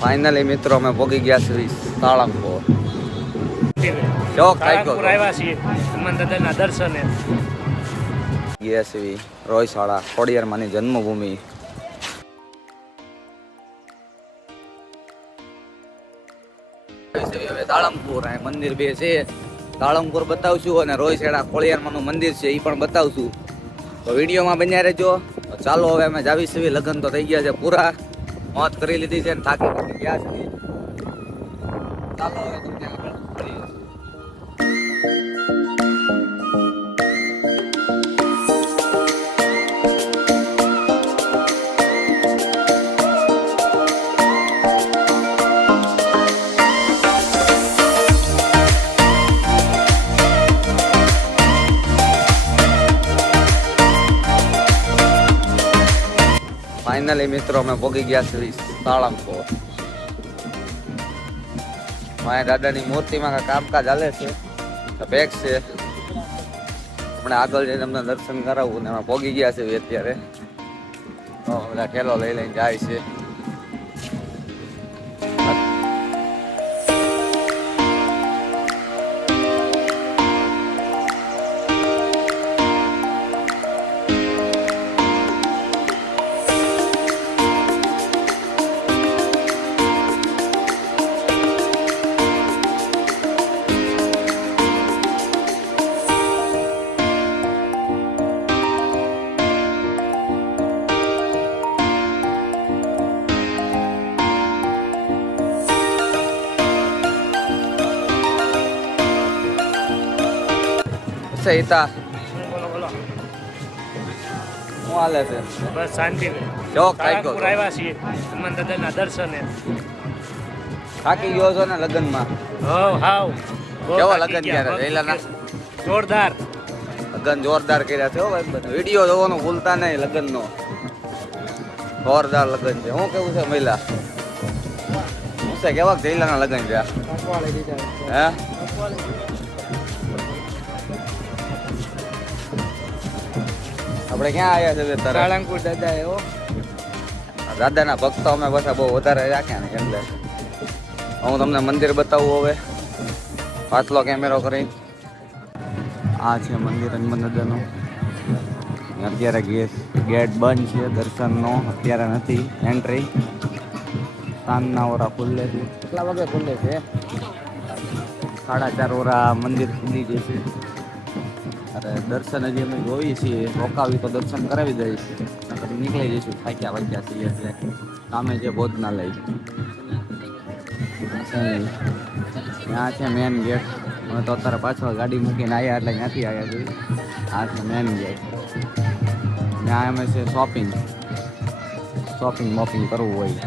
Finally મિત્રો અમે પહોંચી ગયા છીએ સાળંગપુર. ચોક કાઈકો આવ્યા છીએ હનુમાન દાદાના દર્શને. ગયા છીએ રોયશાળા ખોડિયારમાંની જન્મભૂમિ. હવે સાળંગપુર મંદિર બે છે. સાળંગપુર બતાવશું અને રોયશાળા ખોડિયારમાંનું મંદિર છે એ પણ બતાવશું. તો વિડીયોમાં બન્યા રહેજો. ચાલો હવે અમે જાવી છીએ. લગ્ન તો થઈ ગયા છે પૂરા, મોત કરી લીધી છે ને થાકી ગયા છે. ચાલો હવે તમને આગળ મળીએ. ફાઇનલી મિત્રો અમે પહોંચી ગયા છીએ સાળંગપુર. મારા દાદાની મૂર્તિમાં કામકાજ ચાલે છે, બેગ છે. હમણાં આગળ જઈને તમને દર્શન કરાવવું ને અમે પહોંચી ગયા છીએ અત્યારે. બધા ઠેલો લઈ લઈને જાય છે. સહિતા બોલો શું હાલે છે? બસ શાંતિ. ચોક કાઈકો આવ્યા છીએ હનુમાન દાદાના દર્શને. થાકી ગયો છો ને લગ્નમાં? હાવ કેવો લગ્ન કર્યા રહેલાના? જોરદાર લગ્ન જોરદાર કર્યા છે. વિડીયો જોવાનું ભૂલતા નહીં. લગ્નનો જોરદાર લગ્ન છે. શું કેવું છે મહિલા? શું છે કેવા જઈલાના લગ્ન છે? હે આપણે ક્યાં આવ્યા છે? સાળંગપુર દાદા એવો દાદાના ભક્તો અમે પાછા બહુ વધારે રાખ્યા ને એટલે હું તમને મંદિર બતાવું હવે પાછલો કેમેરો કરી. આ છે મંદિર હનુમાન દાદાનું. અત્યારે ગેટ બંધ છે દર્શનનો, અત્યારે નથી એન્ટ્રી. સાંજના ઓરા ખુલ્લે છે. કેટલા વાગે ખુલ્લે છે? 4:30 ઓરા મંદિર ખુલી જશે. અરે દર્શન હજી અમે જોઈએ છીએ, રોકાવી તો દર્શન કરાવી દઈશ. નીકળી જઈશું થાક્યા વાગ્યા છીએ એટલે. સામે છે ભોજનાલય, ત્યાં છે મેન ગેટ. અમે તો અત્યારે પાછળ ગાડી મૂકીને આવ્યા એટલે ત્યાંથી આવ્યા છીએ. આ છે મેન ગેટ. ત્યાં અમે છે શોપિંગ મોપિંગ કરવું હોય.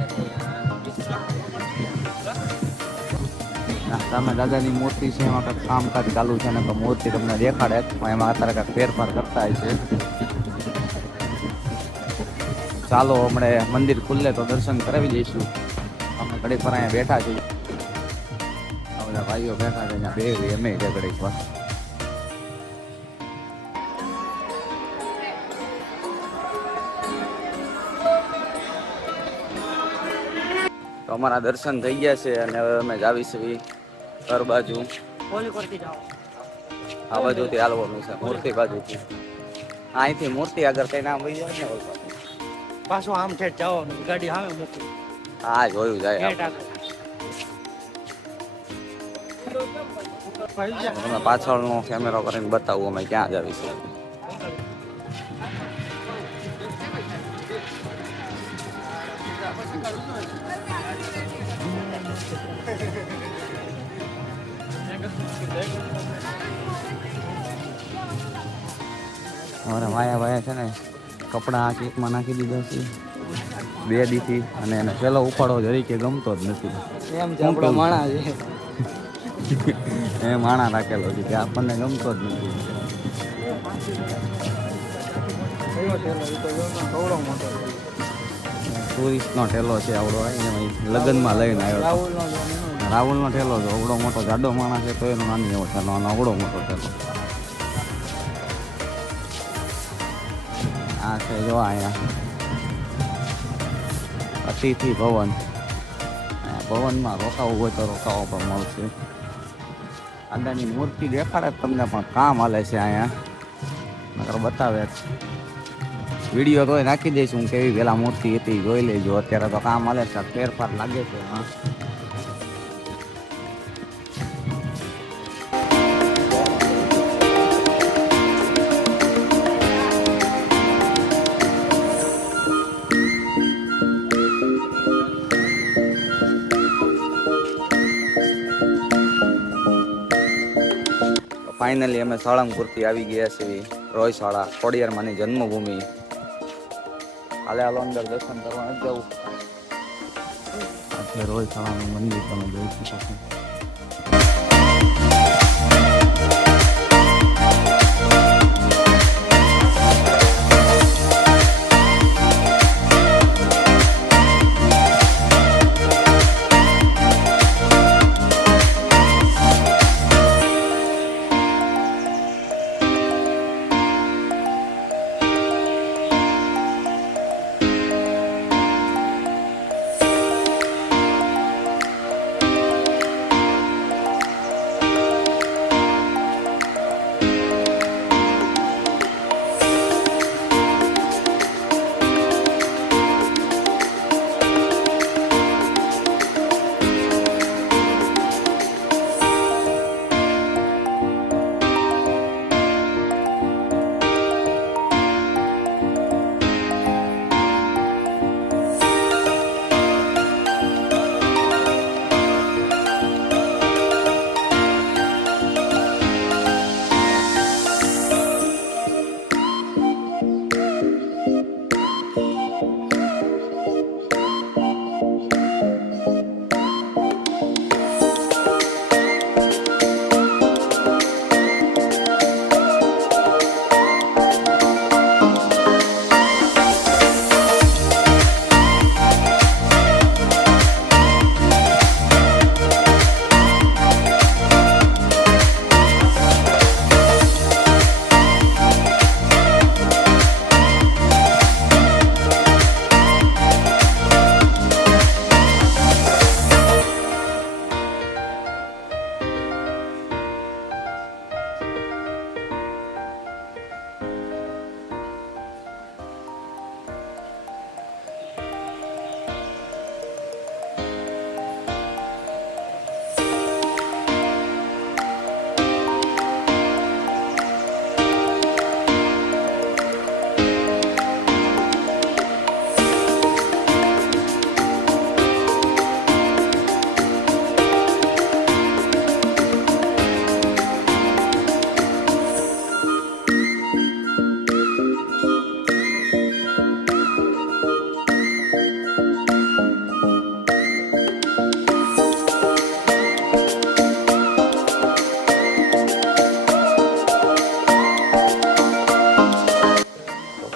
સામે દાદાની મૂર્તિ છે, એમાં કંઈક કામકાજ ચાલુ છે ને તો મૂર્તિ તમને દેખાડે પણ એમાં અત્યારે કંઈક ફેરફાર કરતા હોય છે. ચાલો હમણાં મંદિર ખુલ્લે તો દર્શન કરાવી દઈશું. અમે ઘડીક પર અહીંયા બેઠા છીએ. આ બધા ભાઈઓ બેઠા છે અહીંયા બે અમે ઘડીક પર. તો અમારા દર્શન થઈ ગયા છે અને હવે અમે જાવી છીએ ઘર બાજુ. આ બાજુથી હાલવાનું છે, મૂર્તિ બાજુથી. અહીંથી મૂર્તિ આગળ કઈ નામ વહી જાય ને પાછું આમ ઠેઠ જવાનું, ગાડી સામે મૂકી. હા જોયું જાય. તમે પાછળનો કેમેરો કરીને બતાવું અમે ક્યાં જ આવીશું. અમારે માયા છે ને કપડાં આ કેકમાં નાખી દીધા છે 2 દીથી અને એને પેલો ઉપાડો જરી કે ગમતો જ નથી. એમ છે આપણો માણા છે. એ માણા રાખેલો છે કે આપણને ગમતો જ નથી. ટુરિસ્ટનો ઠેલો છે આવડો, લગ્નમાં લઈને આવ્યો. રાહુલનો ઠેલો છે. અવડો મોટો જાડો માણસ છે તો એનો નાની એવો ઠેલો, અને અવડો મોટો ઠેલો. આ છે જો અહીંયા અતિથિ ભવન. ભવનમાં રોકાવું હોય તો રોકાવા પણ મળશે. દાદાની મૂર્તિ દેખાડે તમને, પણ કામ હાલે છે અહીંયા, નકર બતાવે વિડીયો તોય નાખી દઈશું હું કેવી પેલા મૂર્તિ હતી જોઈ લેજો. અત્યારે તો કામ હાલે છે, ફેરફાર લાગે છે. હા, ફાઇનલી અમે સાળંગપુરથી આવી ગયા છીએ. રોય શાળા ખોડિયારમાંની જન્મભૂમિ. હાલે હાલો અંદર દર્શન કરવા નથી જવું. એટલે રોય શાળાનું મંદિર તમે જોઈ શકો છો.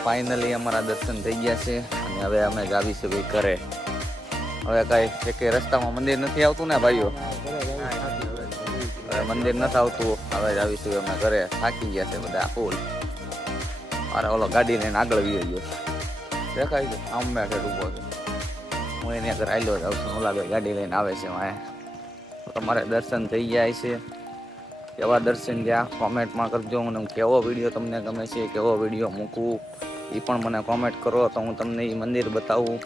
ફાઇનલી અમારા દર્શન થઈ ગયા છે અને હવે અમે જ આવીશું ભાઈ ઘરે. હવે કાંઈ કે રસ્તામાં મંદિર નથી આવતું ને ભાઈઓ? હવે મંદિર નથી આવતું, હવે જ આવીશું અમે ઘરે. થાકી ગયા છે બધા ફૂલ. અરે ઓલો ગાડી લઈને આગળ વી ગયો દેખાય છે, આમ મેં ઊભો છે. હું એની આગળ આવેલો જ આવશું. ઓલા ભાઈ ગાડી લઈને આવે છે વાંહે. તમારે દર્શન થઈ જાય છે. કેવા દર્શન ગયા કોમેન્ટમાં કરજો. અને કેવો વિડીયો તમને ગમે છે, કેવો વિડીયો મૂકવું એ પણ મને કોમેન્ટ કરો, તો હું તમને એ મંદિર બતાવું.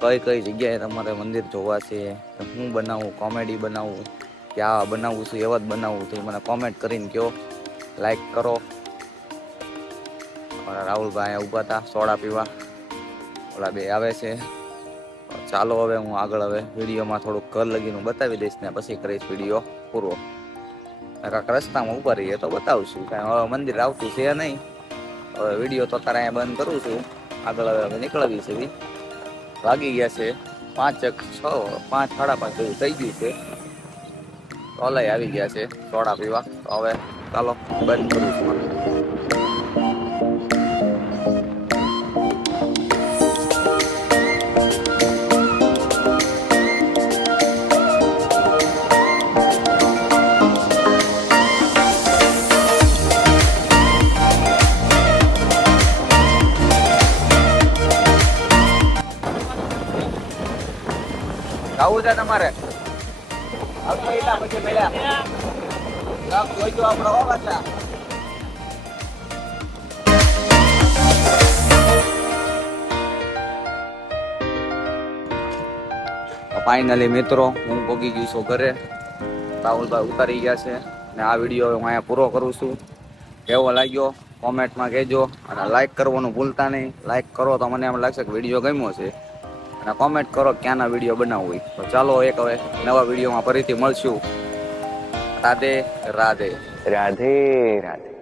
કઈ કઈ જગ્યાએ તમારે મંદિર જોવા છે, હું બનાવું, કોમેડી બનાવું કે આ બનાવું છું એવા જ બનાવું, તો મને કોમેન્ટ કરીને કહો. લાઈક કરો. અમારા રાહુલભાઈ ઊભા હતા સોડા પીવા, ઓલા બે આવે છે. ચાલો હવે હું આગળ હવે વિડીયોમાં થોડુંક ઘર લગીનું બતાવી દઈશ ને પછી કરીશ વિડીયો પૂરો. કાંઈક રસ્તામાં ઊભા રહીએ તો બતાવશું. કાંઈ હવે મંદિર આવતું છે નહીં. હવે વિડીયો તો તારે અહીંયા બંધ કરું છું. આગળ હવે નીકળવી છે. વાગી ગયા છે 5 સાડા 5 જેવું થઈ ગયું છે. ઓલાય આવી ગયા છે સોડા પીવા. તો હવે ચાલો બંધ કરું છું. આવું છે તમારે આવતો એટલા પછી પેલા જોઈજો આપણો હોવા છે. ફાઇનલી મિત્રો હું પહોંચી ગયું છું ઘરે. રાહુલભાઈ ઉતારી ગયા છે અને આ વિડીયો હું અહીંયા પૂરો કરું છું. કેવો લાગ્યો કોમેન્ટમાં કહેજો અને લાઈક કરવાનું ભૂલતા નહીં. લાઈક કરો તો મને એમ લાગશે કે વિડીયો ગમ્યો છે અને કોમેન્ટ કરો ક્યાંના વિડીયો બનાવવું હોય. તો ચાલો એક હવે નવા વિડીયોમાં ફરીથી મળશું. રાધે રાધે. રાધે રાધે.